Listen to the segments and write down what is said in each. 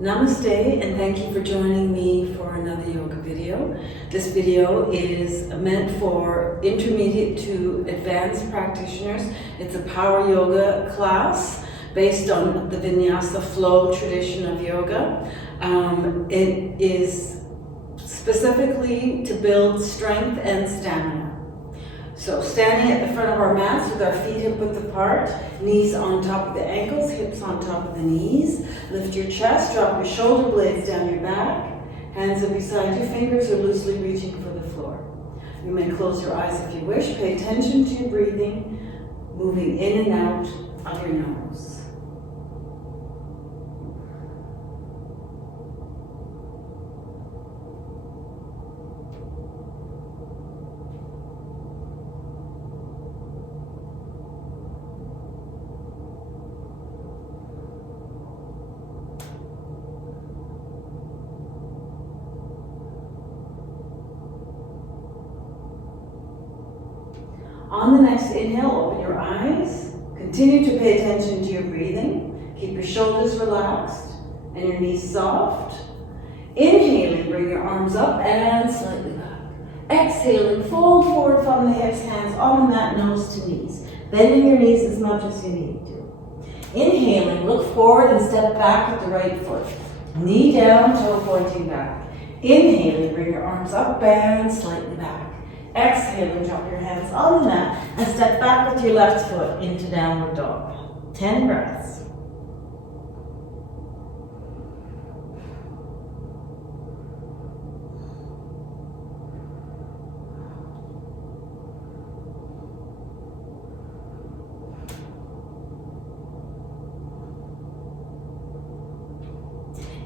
Namaste, and thank you for joining me for another yoga video. This video is meant for intermediate to advanced practitioners. It's a power yoga class based on the vinyasa flow tradition of yoga. It is specifically to build strength and stamina. So standing at the front of our mats with our feet hip-width apart, knees on top of the ankles, hips on top of the knees. Lift your chest, drop your shoulder blades down your back. Hands are beside you, fingers are loosely reaching for the floor. You may close your eyes if you wish. Pay attention to your breathing, moving in and out of your nose. On the next inhale, open your eyes. Continue to pay attention to your breathing. Keep your shoulders relaxed and your knees soft. Inhaling, bring your arms up and slightly back. Exhaling, fold forward from the hips, hands on the mat, nose to knees. Bending your knees as much as you need to. Inhaling, look forward and step back with the right foot. Knee down, toe pointing back. Inhaling, bring your arms up and slightly back. Exhaling, drop your hands on the mat and step back with your left foot into downward dog. 10 breaths.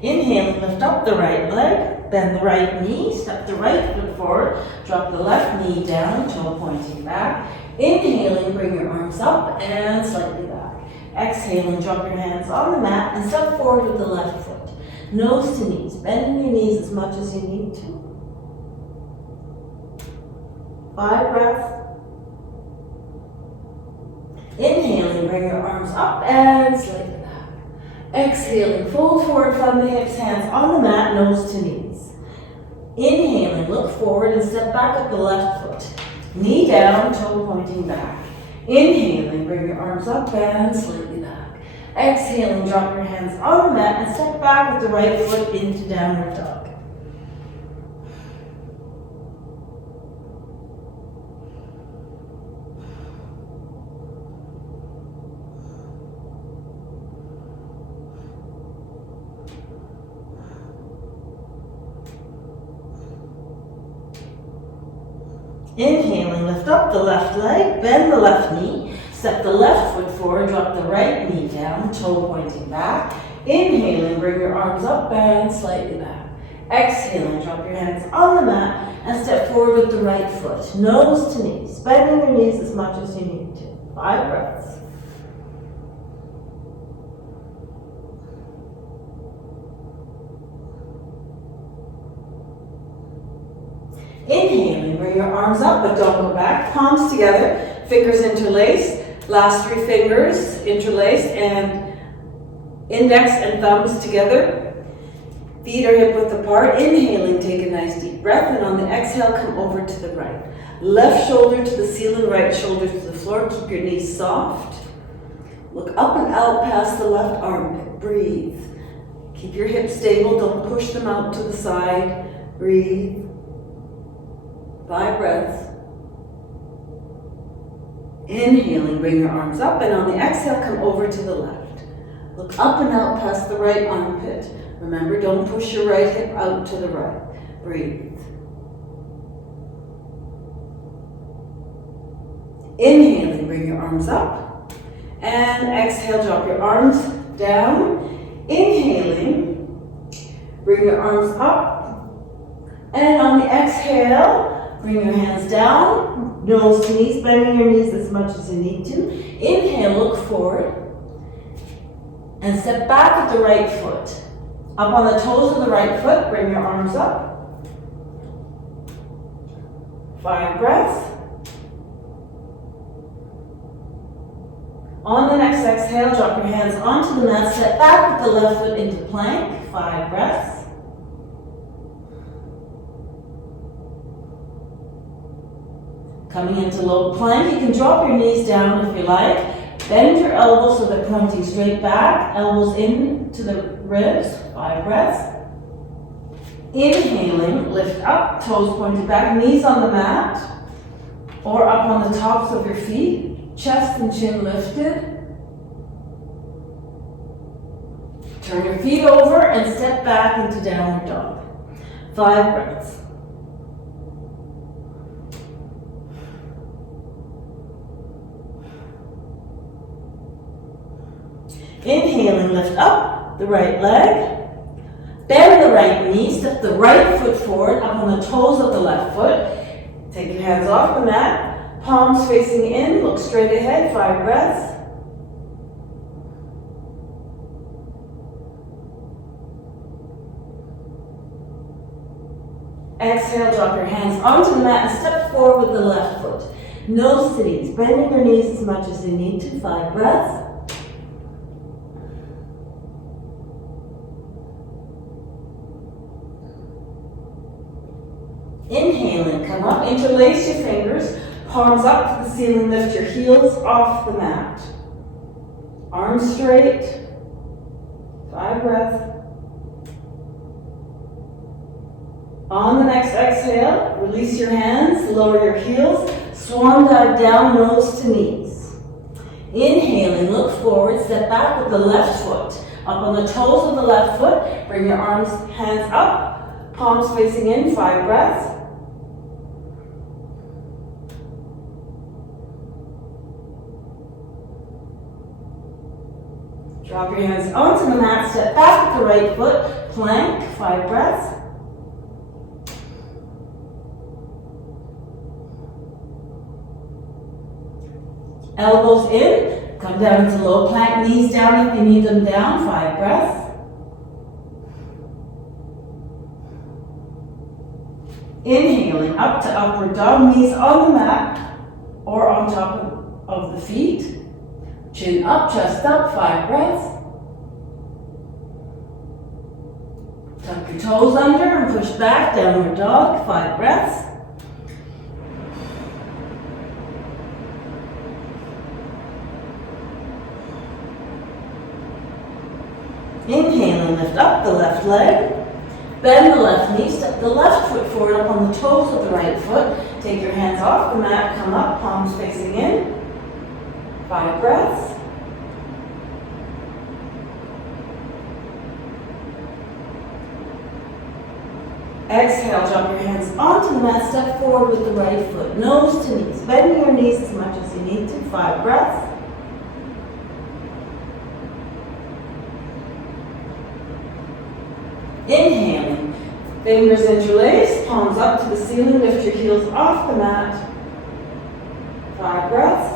Inhaling, lift up the right leg, bend the right knee, step the right foot forward, drop the left knee down, toe pointing back. Inhaling, bring your arms up and slightly back. Exhaling, drop your hands on the mat and step forward with the left foot. Nose to knees, bending your knees as much as you need to. 5 breaths. Inhaling, bring your arms up and slightly back. Exhaling, fold forward from the hips, hands on the mat, nose to knees. Inhaling, look forward and step back with the left foot. Knee down, toe pointing back. Inhaling, bring your arms up and slightly back. Exhaling, drop your hands on the mat and step back with the right foot into downward dog. Inhaling, lift up the left leg, bend the left knee, step the left foot forward, drop the right knee down, toe pointing back. Inhaling, bring your arms up and slightly back. Exhaling, drop your hands on the mat and step forward with the right foot, nose to knees, bending your knees as much as you need to. 5 breaths. Inhaling, bring your arms up, but don't go back. Palms together, fingers interlaced. Last 3 fingers interlaced, and index and thumbs together. Feet are hip-width apart. Inhaling, take a nice deep breath, and on the exhale, come over to the right. Left shoulder to the ceiling, right shoulder to the floor. Keep your knees soft. Look up and out past the left armpit. Breathe. Keep your hips stable. Don't push them out to the side. Breathe. 5 breaths. Inhaling, bring your arms up, and on the exhale, come over to the left. Look up and out past the right armpit. Remember, don't push your right hip out to the right. Breathe. Inhaling, bring your arms up, and exhale, drop your arms down. Inhaling, bring your arms up, and on the exhale, bring your hands down, nose to knees, bending your knees as much as you need to. Inhale, look forward, and step back with the right foot. Up on the toes of the right foot, bring your arms up. 5 breaths. On the next exhale, drop your hands onto the mat, step back with the left foot into plank. 5 breaths. Coming into low plank, you can drop your knees down if you like. Bend your elbows so they're pointing straight back. Elbows in to the ribs. 5 breaths. Inhaling, lift up, toes pointed back, knees on the mat or up on the tops of your feet. Chest and chin lifted. Turn your feet over and step back into downward dog. 5 breaths. Inhaling, lift up the right leg. Bend the right knee, step the right foot forward, up on the toes of the left foot. Take your hands off the mat, palms facing in, look straight ahead, 5 breaths. Exhale, drop your hands onto the mat and step forward with the left foot. Nose to knees, bending your knees as much as you need to, 5 breaths. Inhaling, come up, interlace your fingers, palms up to the ceiling, lift your heels off the mat. Arms straight, 5 breaths. On the next exhale, release your hands, lower your heels, swan dive down, nose to knees. Inhaling, look forward, step back with the left foot. Up on the toes of the left foot, bring your arms, hands up, palms facing in, 5 breaths. Drop your hands onto the mat, step back with the right foot, plank, 5 breaths. Elbows in, come down into low plank, knees down if you need them down, 5 breaths. Inhaling, up to upward dog, knees on the mat or on top of the feet. Chin up, chest up, 5 breaths. Tuck your toes under and push back, downward dog, 5 breaths. Inhaling, lift up the left leg. Bend the left knee, step the left foot forward up on the toes of the right foot. Take your hands off the mat, come up, palms facing in. 5 breaths. Exhale, drop your hands onto the mat, step forward with the right foot, nose to knees. Bend your knees as much as you need to, 5 breaths. Inhaling, fingers interlace, palms up to the ceiling, lift your heels off the mat. 5 breaths.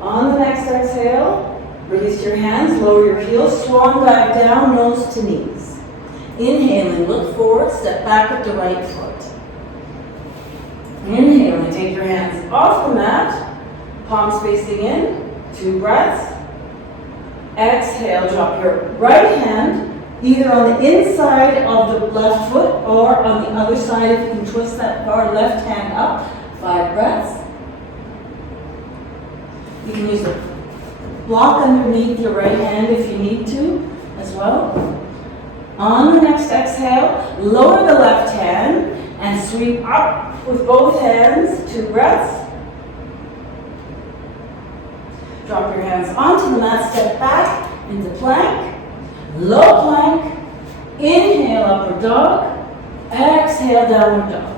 On the next exhale, release your hands, lower your heels, swan dive down, nose to knees. Inhaling, look forward, step back with the right foot. Inhaling, take your hands off the mat. Palms facing in, 2 breaths. Exhale, drop your right hand either on the inside of the left foot or on the other side if you can twist that far left hand up, 5 breaths. You can use the block underneath your right hand if you need to as well. On the next exhale, lower the left hand and sweep up with both hands, 2 breaths. Drop your hands onto the mat, step back into plank, low plank, inhale upward dog, exhale downward dog.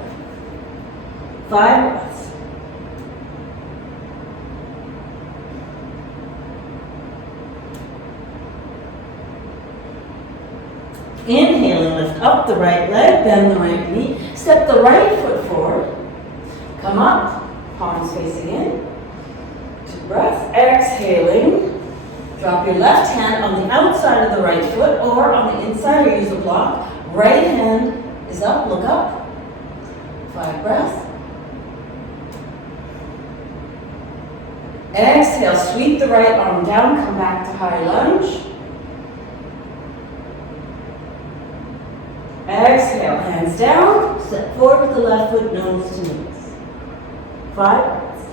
5 breaths. Inhaling, lift up the right leg, bend the right knee, step the right foot forward, come up, palms facing in. Breath. Exhaling, drop your left hand on the outside of the right foot or on the inside or use a block. Right hand is up, look up. 5 breaths. Exhale, sweep the right arm down, come back to high lunge. Exhale, hands down, step forward with the left foot, nose to knees. 5 breaths.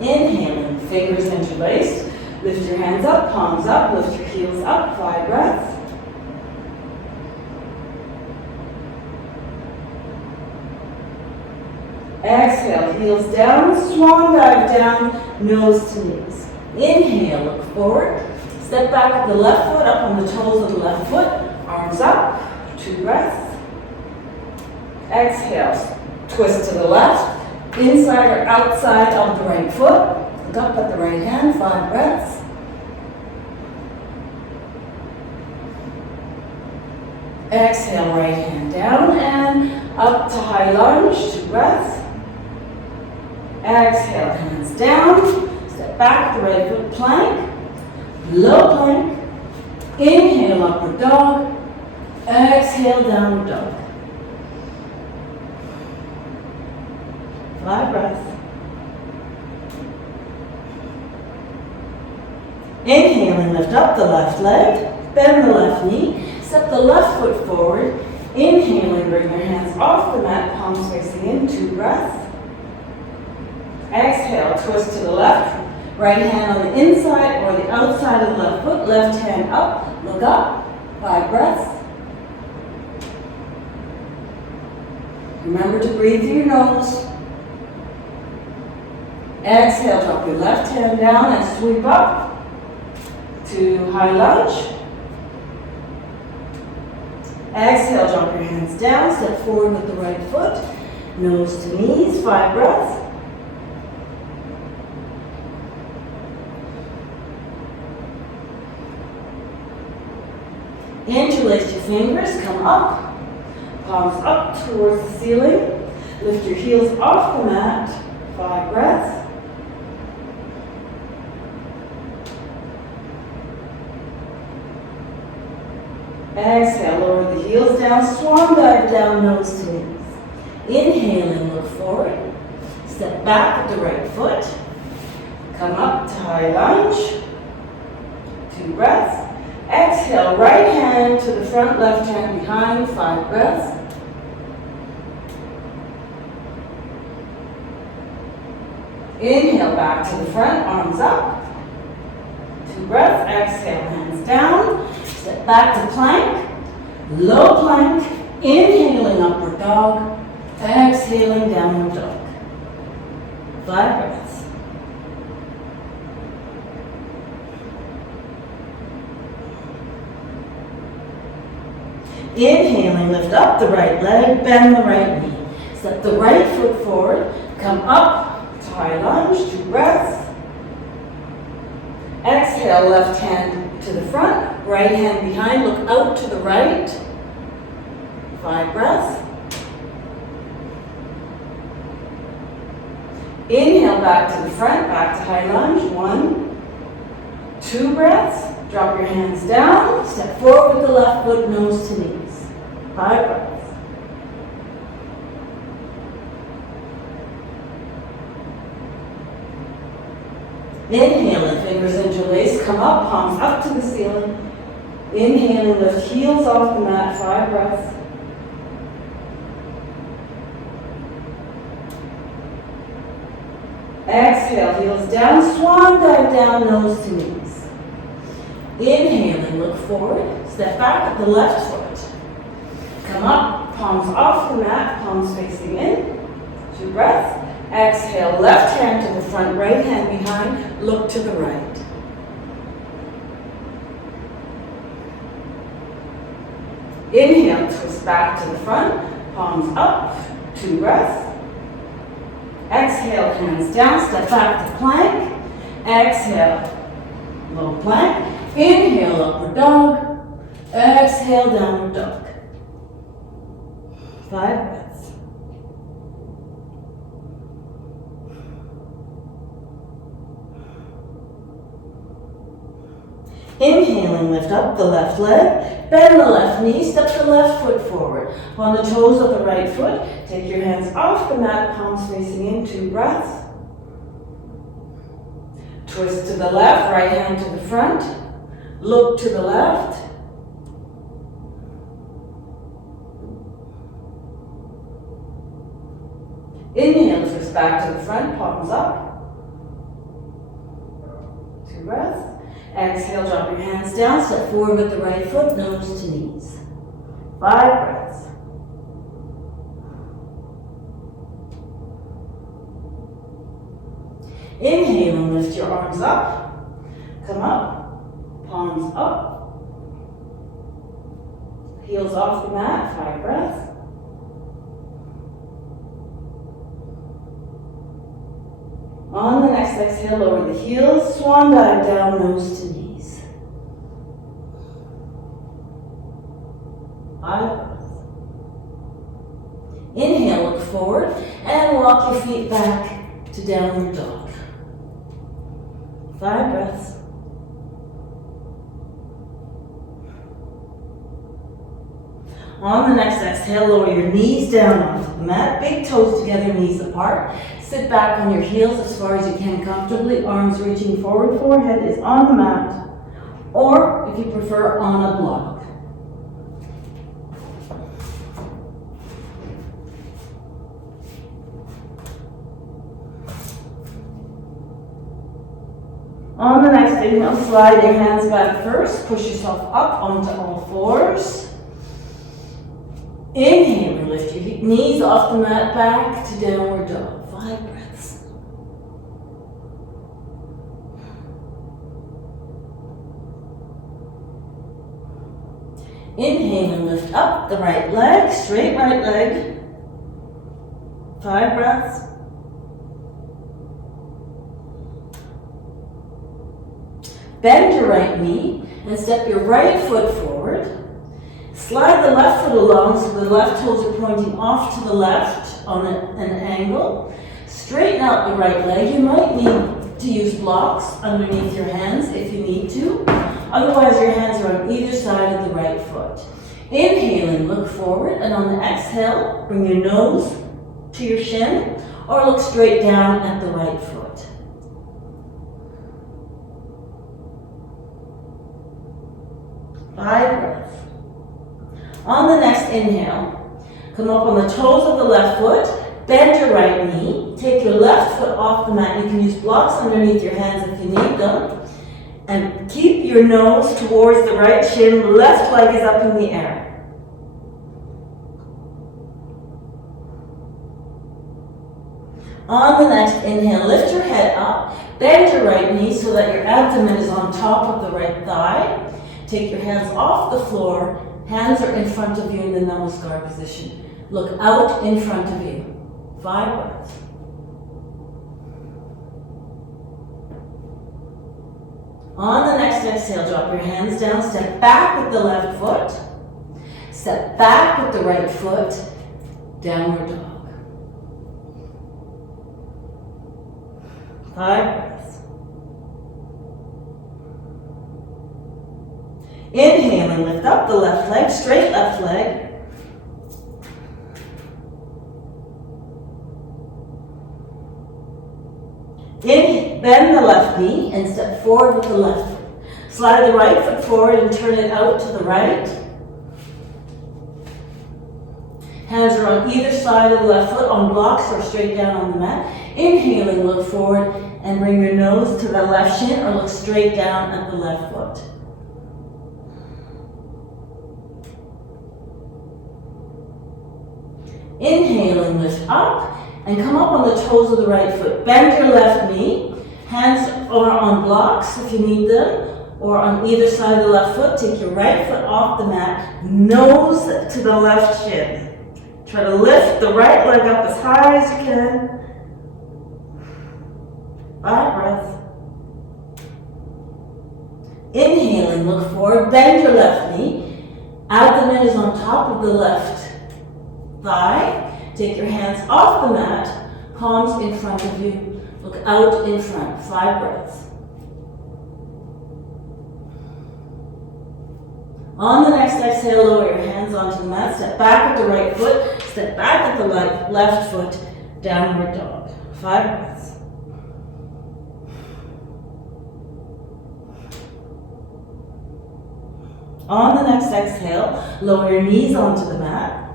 Inhaling, fingers interlaced. Lift your hands up, palms up, lift your heels up. 5 breaths. Exhale, heels down, swan dive down, nose to knees. Inhale, look forward. Step back with the left foot up on the toes of the left foot. Arms up, 2 breaths. Exhale, twist to the left, inside or outside of the right foot. Look up at the right hand, 5 breaths. Exhale, right hand down and up to high lunge, 2 breaths. Exhale, hands down, step back, the right foot plank, low plank. Inhale, upward dog. Exhale, downward dog. 5 breaths. Inhaling, lift up the left leg, bend the left knee, step the left foot forward. Inhaling, bring your hands off the mat, palms facing in, 2 breaths. Exhale, twist to the left, right hand on the inside or the outside of the left foot, left hand up, look up, 5 breaths. Remember to breathe through your nose. Exhale, drop your left hand down and sweep up to high lunge. Exhale, drop your hands down, step forward with the right foot, nose to knees, 5 breaths. Interlace your fingers, come up, palms up towards the ceiling. Lift your heels off the mat, 5 breaths. Exhale, lower the heels down, swan dive down, nose to knees. Inhaling, look forward. Step back with the right foot. Come up to high lunge. 2 breaths. Exhale, right hand to the front, left hand behind, 5 breaths. Inhale, back to the front, arms up. 2 breaths. Exhale, hands down. Step back to plank, low plank. Inhaling, upward dog. Exhaling, downward dog. 5 breaths. Inhaling, lift up the right leg, bend the right knee. Step the right foot forward, come up to high lunge, 2 breaths. Exhale, left hand to the front, right hand behind, look out to the right. 5 breaths. Inhale, back to the front, back to high lunge, 1, 2 breaths. Drop your hands down, step forward with the left foot, nose to knees. 5 breaths. Inhaling, fingers interlace, come up, palms up to the ceiling. Inhaling, lift heels off the mat, 5 breaths. Exhale, heels down, swan dive down, nose to knees. Inhaling, look forward, step back with the left foot. Come up, palms off the mat, palms facing in. 2 breaths. Exhale, left hand to the front, right hand behind, look to the right. Inhale, twist back to the front, palms up, 2 breaths. Exhale, hands down, step back to plank. Exhale, low plank. Inhale, upward dog. Exhale, downward dog. 5 breaths. Inhaling, lift up the left leg, bend the left knee, step the left foot forward. On the toes of the right foot, take your hands off the mat, palms facing in, 2 breaths. Twist to the left, right hand to the front. Look to the left. Inhale, twist back to the front, palms up. 2 breaths. Exhale, drop your hands down, step forward with the right foot, nose to knees. 5 breaths. Inhale and lift your arms up. Come up, palms up. Heels off the mat, 5 breaths. On the next exhale, lower the heels, swan dive down, nose to knees. 5 breaths. Inhale, look forward, and walk your feet back to downward dog. 5 breaths. On the next exhale, lower your knees down onto the mat, big toes together, knees apart. Sit back on your heels as far as you can comfortably, arms reaching forward, forehead is on the mat, or if you prefer, on a block. On the next inhale, slide your hands back first, push yourself up onto all fours. Inhale and lift your knees off the mat back to downward dog. 5 breaths. Inhale and lift up the right leg, straight right leg. 5 breaths. Bend your right knee and step your right foot forward. Slide the left foot along so the left toes are pointing off to the left on an angle. Straighten out the right leg. You might need to use blocks underneath your hands if you need to. Otherwise, your hands are on either side of the right foot. Inhaling, look forward, and on the exhale, bring your nose to your shin or look straight down at the right foot. 5 breaths. On the next inhale, come up on the toes of the left foot, bend your right knee, take your left foot off the mat. You can use blocks underneath your hands if you need them. And keep your nose towards the right shin, left leg is up in the air. On the next inhale, lift your head up, bend your right knee so that your abdomen is on top of the right thigh. Take your hands off the floor. Hands are in front of you in the Namaste position. Look out in front of you. 5 breaths. On the next exhale, drop your hands down. Step back with the left foot. Step back with the right foot. Downward dog. 5 breaths. Inhale and lift up the left leg, straight left leg. Bend the left knee and step forward with the left foot. Slide the right foot forward and turn it out to the right. Hands are on either side of the left foot on blocks or straight down on the mat. Inhaling, look forward and bring your nose to the left shin or look straight down at the left foot. Inhaling, lift up and come up on the toes of the right foot. Bend your left knee. Hands are on blocks if you need them, or on either side of the left foot. Take your right foot off the mat, nose to the left shin. Try to lift the right leg up as high as you can. 5 breaths. Inhaling, look forward, bend your left knee. Abdomen is on top of the left thigh. Take your hands off the mat, palms in front of you. Look out in front. 5 breaths. On the next exhale, lower your hands onto the mat. Step back with the right foot. Step back with the left foot. Downward dog. 5 breaths. On the next exhale, lower your knees onto the mat.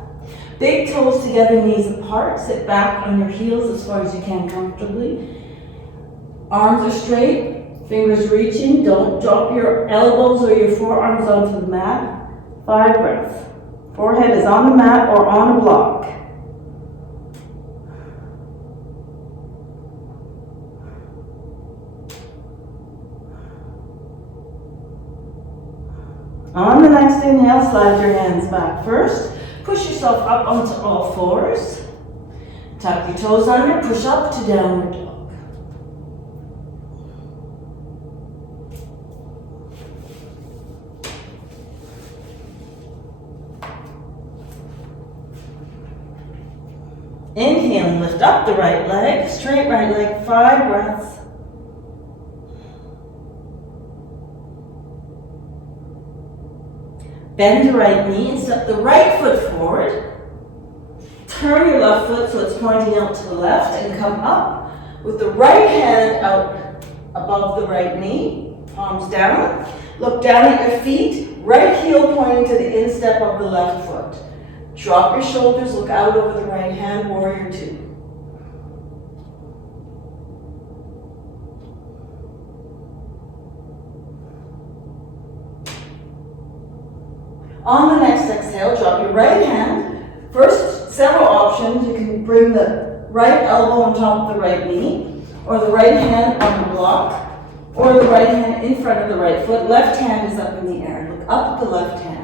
Big toes together, knees apart. Sit back on your heels as far as you can comfortably. Arms are straight, fingers reaching. Don't drop your elbows or your forearms onto the mat. 5 breaths. Forehead is on the mat or on a block. On the next inhale, slide your hands back first. Push yourself up onto all fours. Tuck your toes under, push up to downward dog. Inhale, lift up the right leg, straight right leg, 5 breaths. Bend the right knee and step the right foot forward. Turn your left foot so it's pointing out to the left and come up with the right hand out above the right knee, palms down. Look down at your feet, right heel pointing to the instep of the left foot. Drop your shoulders, look out over the right hand, warrior 2. On the next exhale, drop your right hand. First, several options. You can bring the right elbow on top of the right knee, or the right hand on the block, or the right hand in front of the right foot. Left hand is up in the air. Look up at the left hand.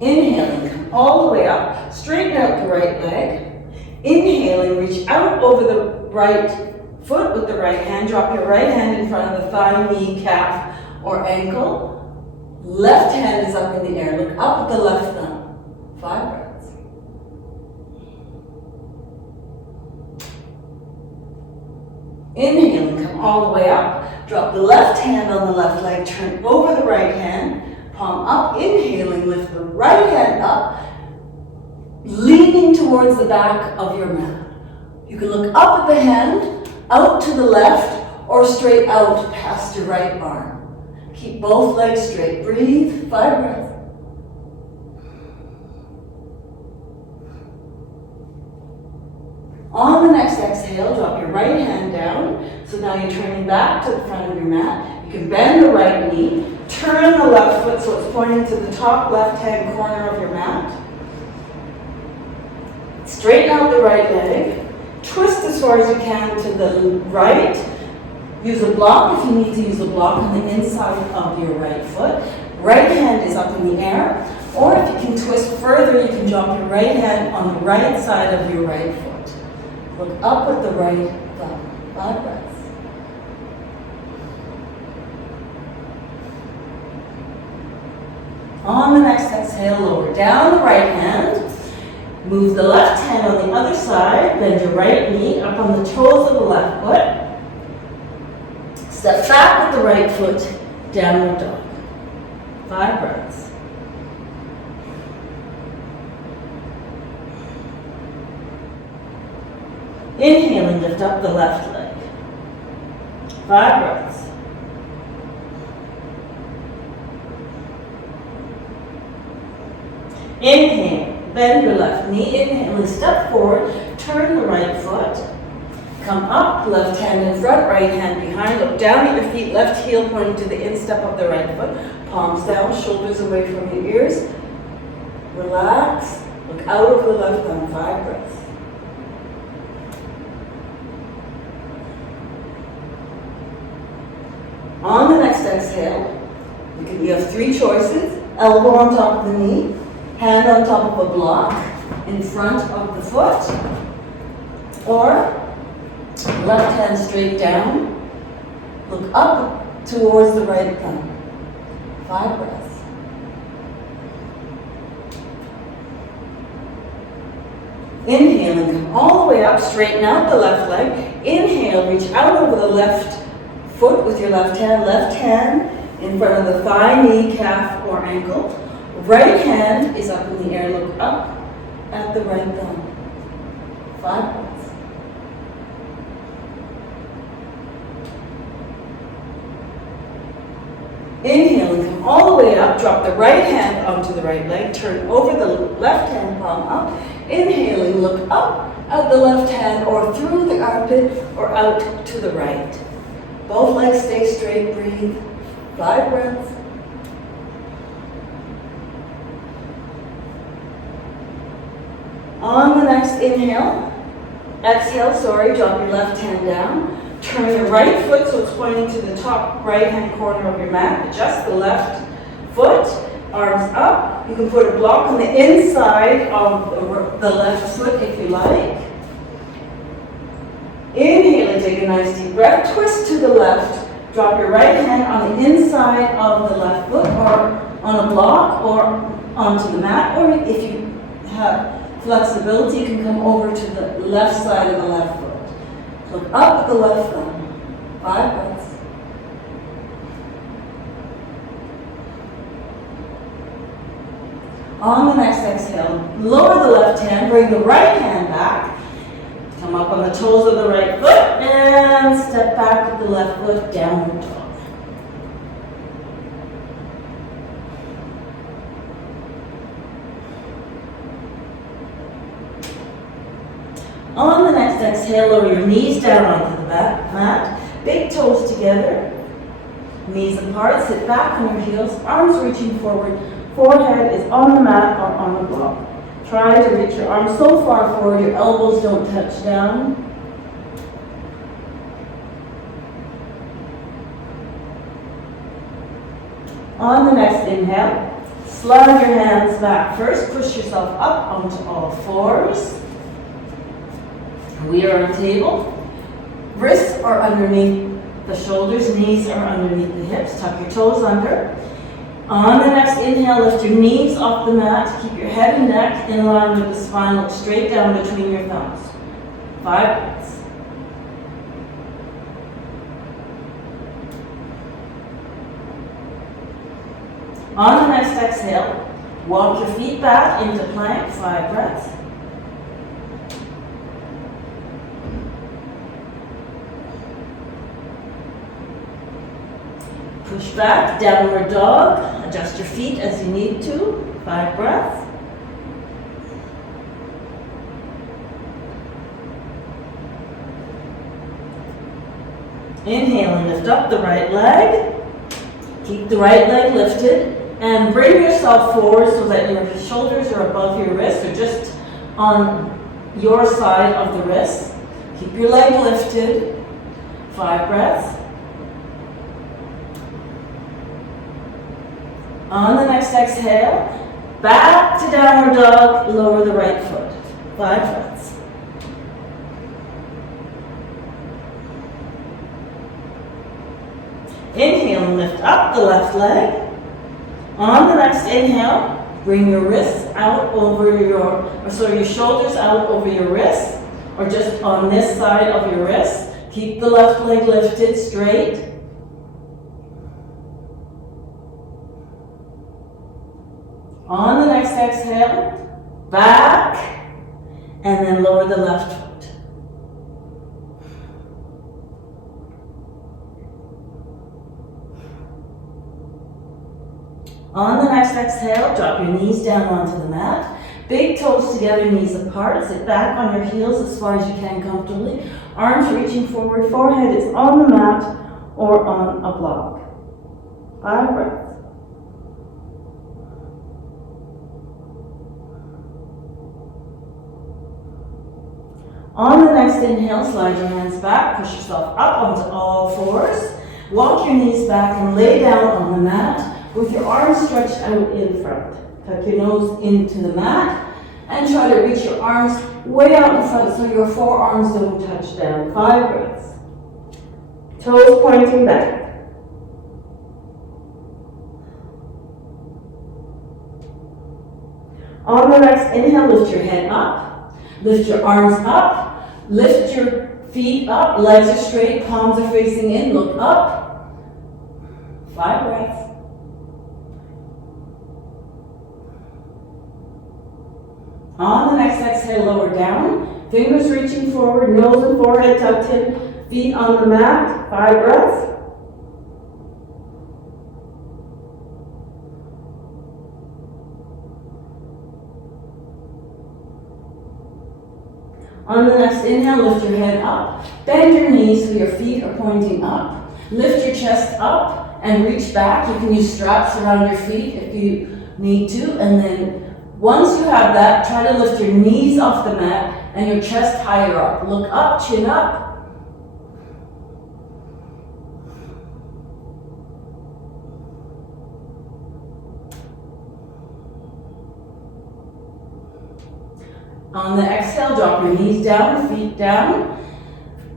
Inhaling, come all the way up, straighten out the right leg. Inhaling, reach out over the right foot with the right hand. Drop your right hand in front of the thigh, knee, calf, or ankle. Left hand is up in the air. Look up at the left thumb. 5 breaths. Inhaling, come all the way up. Drop the left hand on the left leg. Turn over the right hand. Palm up. Inhaling, lift the right hand up, leaning towards the back of your mat. You can look up at the hand, out to the left, or straight out past your right arm. Keep both legs straight. Breathe. 5 breaths. On the next exhale, drop your right hand down. So now you're turning back to the front of your mat. You can bend the right knee, turn the left foot so it's pointing to the top left-hand corner of your mat. Straighten out the right leg. Twist as far as you can to the right. Use a block if you need to use a block on the inside of your right foot. Right hand is up in the air. Or if you can twist further, you can drop your right hand on the right side of your right foot. Look up at the right thumb. 5 breaths. On the next exhale, lower down the right hand. Move the left hand on the other side. Bend your right knee up on the toes of the left foot. Step back with the right foot. Downward dog. 5 breaths. Inhaling, lift up the left leg. 5 breaths. Inhale, bend your left knee. Inhaling, step forward, turn the right foot. Come up, left hand in front, right hand behind. Look down at your feet, left heel pointing to the instep of the right foot. Palms down, shoulders away from your ears. Relax. Look out over the left thumb. 5 breaths. On the next exhale, you have 3 choices. Elbow on top of the knee, hand on top of a block in front of the foot, or left hand straight down, look up towards the right thumb. 5 breaths. Inhaling, come all the way up, straighten out the left leg. Inhale, reach out over the left foot with your left hand in front of the thigh, knee, calf, or ankle. Right hand is up in the air, look up at the right thumb. 5 breaths. Inhaling, come all the way up, drop the right hand onto the right leg, turn over the left hand palm up. Inhaling, look up at the left hand or through the armpit or out to the right. Both legs stay straight, breathe. 5 breaths. On the next exhale, drop your left hand down. Turn your right foot so it's pointing to the top right hand corner of your mat. Adjust the left foot, arms up. You can put a block on the inside of the left foot if you like. Inhale and take a nice deep breath. Twist to the left. Drop your right hand on the inside of the left foot or on a block or onto the mat. Or if you have flexibility, you can come over to the left side of the left foot. Look up at the left thumb. 5 breaths. On the next exhale, lower the left hand, bring the right hand back. Come up on the toes of the right foot and step back with the left foot, downward dog. On the next exhale, lower your knees down onto the mat. Big toes together, knees apart, sit back on your heels, arms reaching forward, forehead is on the mat or on the block. Try to reach your arms so far forward your elbows don't touch down. On the next inhale, slide your hands back first, push yourself up onto all fours. We are on a table. Wrists are underneath the shoulders, knees are underneath the hips. Tuck your toes under. On the next inhale, lift your knees off the mat. Keep your head and neck in line with the spine. Look straight down between your thumbs. 5 breaths. On the next exhale, walk your feet back into plank. 5 breaths. Push back, downward dog. Adjust your feet as you need to. 5 breaths. Inhale and lift up the right leg. Keep the right leg lifted and bring yourself forward so that your shoulders are above your wrists or just on your side of the wrist. Keep your leg lifted. 5 breaths. On the next exhale, back to downward dog, lower the right foot. 5 breaths. Inhale and lift up the left leg. On the next inhale, bring your wrists out over your shoulders out over your wrists, or just on this side of your wrist. Keep the left leg lifted straight. On the next exhale, back, and then lower the left foot. On the next exhale, drop your knees down onto the mat. Big toes together, knees apart. Sit back on your heels as far as you can comfortably. Arms reaching forward, forehead is on the mat or on a block. 5 breaths. On the next inhale, slide your hands back, push yourself up onto all fours. Walk your knees back and lay down on the mat with your arms stretched out in front. Tuck your nose into the mat and try to reach your arms way out in front so your forearms don't touch down. 5 breaths. Toes pointing back. On the next inhale, lift your head up. Lift your arms up, lift your feet up, legs are straight, palms are facing in, look up. 5 breaths. On the next exhale, lower down, fingers reaching forward, nose and forehead tucked in, feet on the mat, 5 breaths. On the next inhale, lift your head up, bend your knees so your feet are pointing up. Lift your chest up and reach back. You can use straps around your feet if you need to. And then once you have that, try to lift your knees off the mat and your chest higher up. Look up, chin up. On the exhale, drop your knees down, feet down.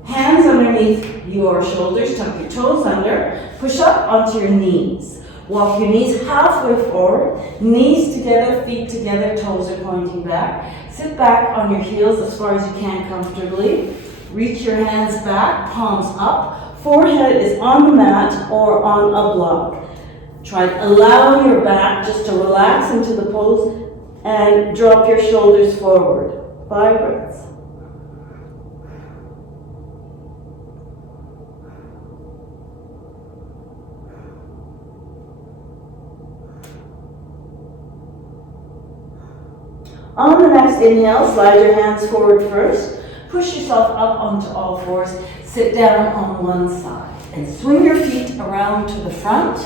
Hands underneath your shoulders, tuck your toes under. Push up onto your knees. Walk your knees halfway forward. Knees together, feet together, toes are pointing back. Sit back on your heels as far as you can comfortably. Reach your hands back, palms up. Forehead is on the mat or on a block. Try to allow your back just to relax into the pose and drop your shoulders forward. 5 breaths. On the next inhale, slide your hands forward first. Push yourself up onto all fours. Sit down on one side and swing your feet around to the front.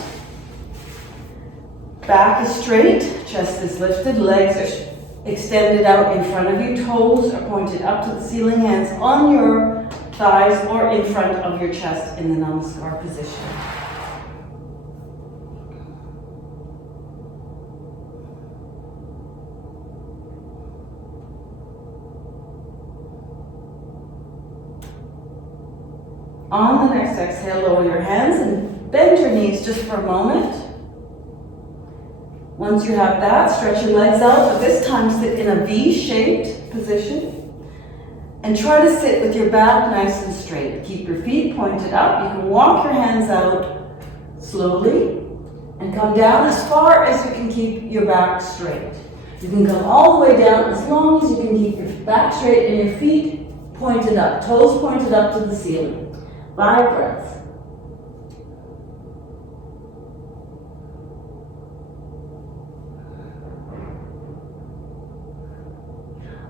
Back is straight, chest is lifted, legs are extended out in front of you, toes are pointed up to the ceiling, hands on your thighs or in front of your chest in the Namaste position. On the next exhale, lower your hands and bend your knees just for a moment. Once you have that, stretch your legs out, but this time sit in a V-shaped position. And try to sit with your back nice and straight. Keep your feet pointed up. You can walk your hands out slowly and come down as far as you can keep your back straight. You can come all the way down as long as you can keep your back straight and your feet pointed up, toes pointed up to the ceiling. 5 breaths.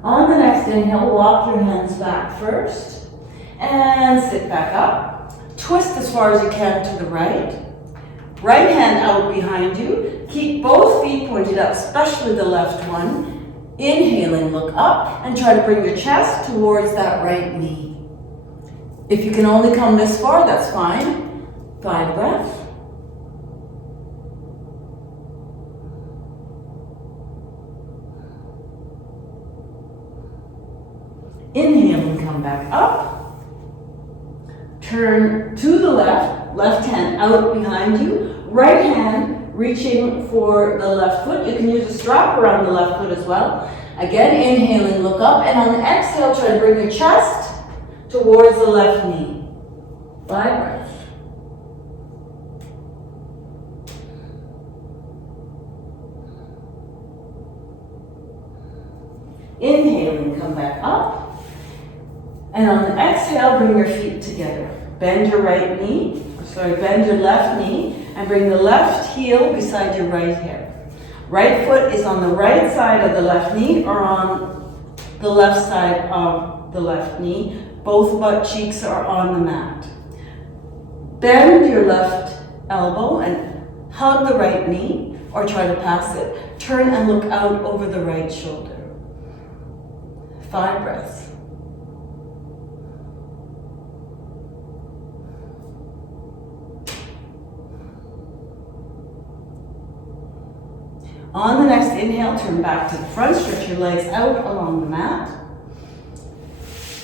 On the next inhale, walk your hands back first and sit back up. Twist as far as you can to the right. Right hand out behind you. Keep both feet pointed up, especially the left one. Inhaling, look up and try to bring your chest towards that right knee. If you can only come this far, that's fine. 5 breaths. Inhale and come back up. Turn to the left, left hand out behind you, right hand reaching for the left foot. You can use a strap around the left foot as well. Again, inhaling, look up, and on the exhale, try to bring your chest towards the left knee. 5 breaths. Inhaling, come back up. And on the exhale, bring your feet together. Bend your bend your left knee and bring the left heel beside your right hip. Right foot is on the right side of the left knee or on the left side of the left knee. Both butt cheeks are on the mat. Bend your left elbow and hug the right knee or try to pass it. Turn and look out over the right shoulder. 5 breaths. On the next inhale, turn back to the front, stretch your legs out along the mat.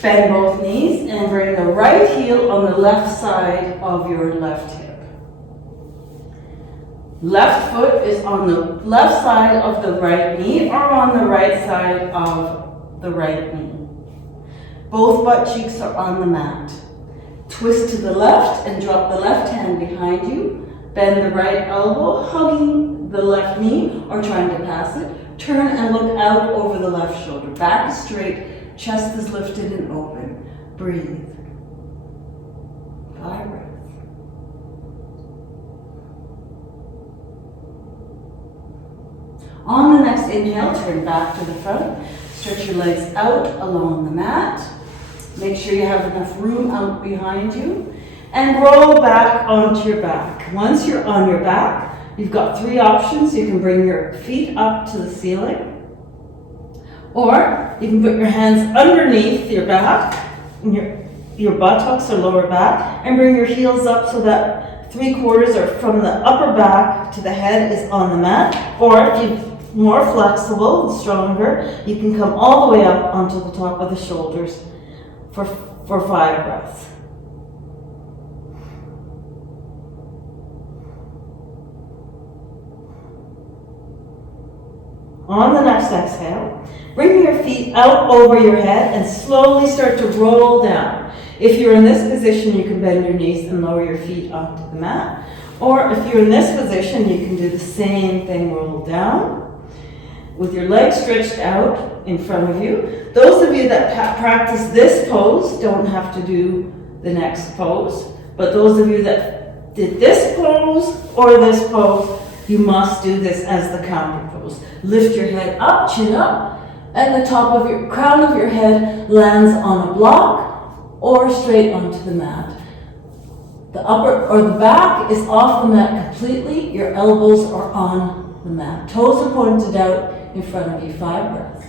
Bend both knees and bring the right heel on the left side of your left hip. Left foot is on the left side of the right knee or on the right side of the right knee. Both butt cheeks are on the mat. Twist to the left and drop the left hand behind you. Bend the right elbow, hugging the left knee or trying to pass it. Turn and look out over the left shoulder. Back is straight, chest is lifted and open. Breathe. 5 breaths. On the next inhale, turn back to the front. Stretch your legs out along the mat. Make sure you have enough room out behind you. And roll back onto your back. Once you're on your back, you've got 3 options. You can bring your feet up to the ceiling. Or you can put your hands underneath your back, your buttocks or lower back, and bring your heels up so that 3/4 or from the upper back to the head is on the mat. Or if you're more flexible and stronger, you can come all the way up onto the top of the shoulders for 5 breaths. On the next exhale, bring your feet out over your head and slowly start to roll down. If you're in this position, you can bend your knees and lower your feet onto the mat. Or if you're in this position, you can do the same thing, roll down with your legs stretched out in front of you. Those of you that practice this pose don't have to do the next pose, but those of you that did this pose or this pose, you must do this as the counter pose. Lift your head up, chin up, and the top of your crown of your head lands on a block or straight onto the mat. The upper or the back is off the mat completely. Your elbows are on the mat. Toes are pointed out in front of you. 5 breaths.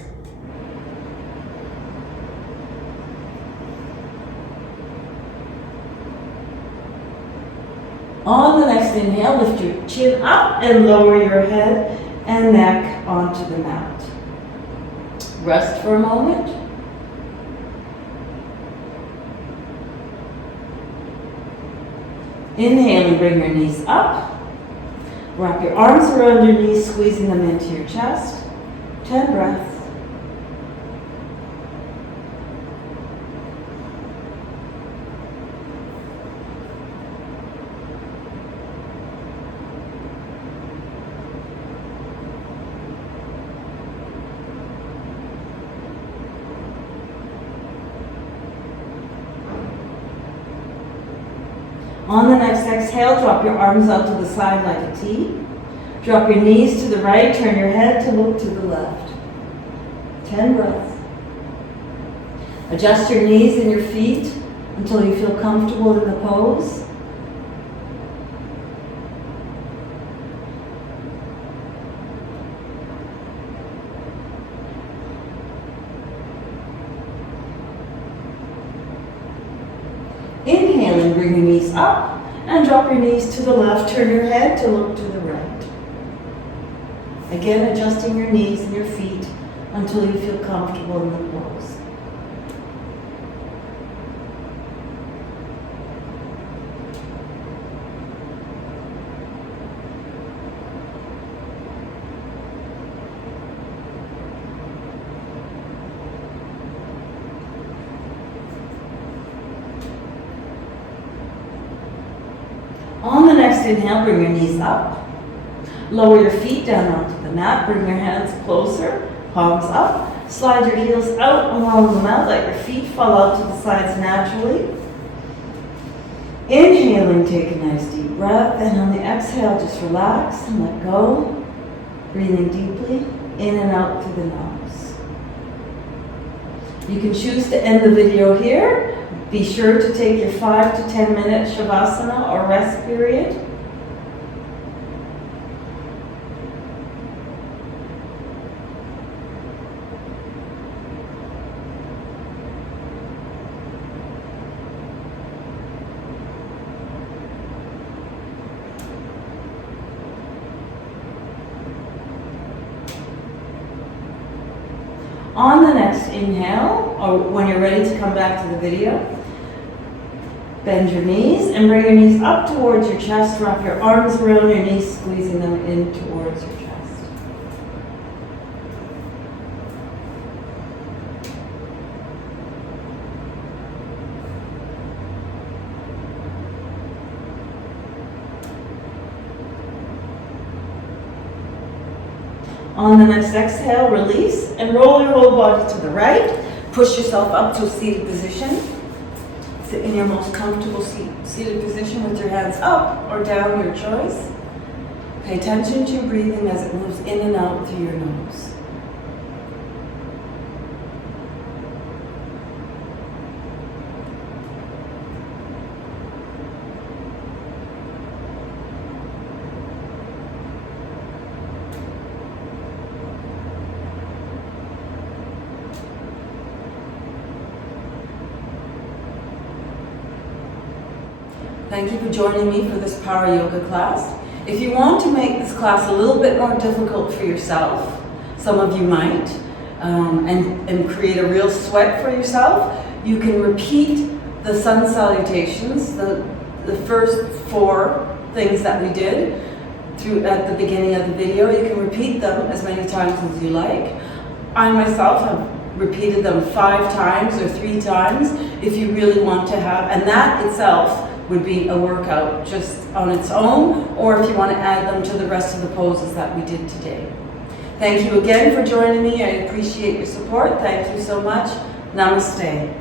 On the next inhale, lift your chin up and lower your head and neck onto the mat. Rest for a moment. Inhale and bring your knees up. Wrap your arms around your knees, squeezing them into your chest. 10 breaths. On the next exhale, drop your arms out to the side like a T. Drop your knees to the right, turn your head to look to the left. 10 breaths. Adjust your knees and your feet until you feel comfortable in the pose. Inhaling, bring your knees up and drop your knees to the left. Turn your head to look to the right. Again, adjusting your knees and your feet until you feel comfortable in the pose. On the next inhale, bring your knees up. Lower your feet down onto the mat. Bring your hands closer, palms up. Slide your heels out along the mat. Let your feet fall out to the sides naturally. Inhaling, take a nice deep breath. And on the exhale, just relax and let go. Breathing deeply in and out through the nose. You can choose to end the video here. Be sure to take your 5 to 10 minute Shavasana or rest period. On the next inhale, or when you're ready to come back to the video, bend your knees and bring your knees up towards your chest. Wrap your arms around your knees, squeezing them in towards your chest. On the next exhale, release and roll your whole body to the right. Push yourself up to a seated position. Sit in your most comfortable seated position with your hands up or down, your choice. Pay attention to your breathing as it moves in and out through your nose. Thank you for joining me for this power yoga class. If you want to make this class a little bit more difficult for yourself, some of you might, and create a real sweat for yourself, you can repeat the sun salutations, the first 4 things that we did at the beginning of the video. You can repeat them as many times as you like. I myself have repeated them 5 times or 3 times if you really want to have, and that itself would be a workout just on its own, or if you want to add them to the rest of the poses that we did today. Thank you again for joining me. I appreciate your support. Thank you so much. Namaste.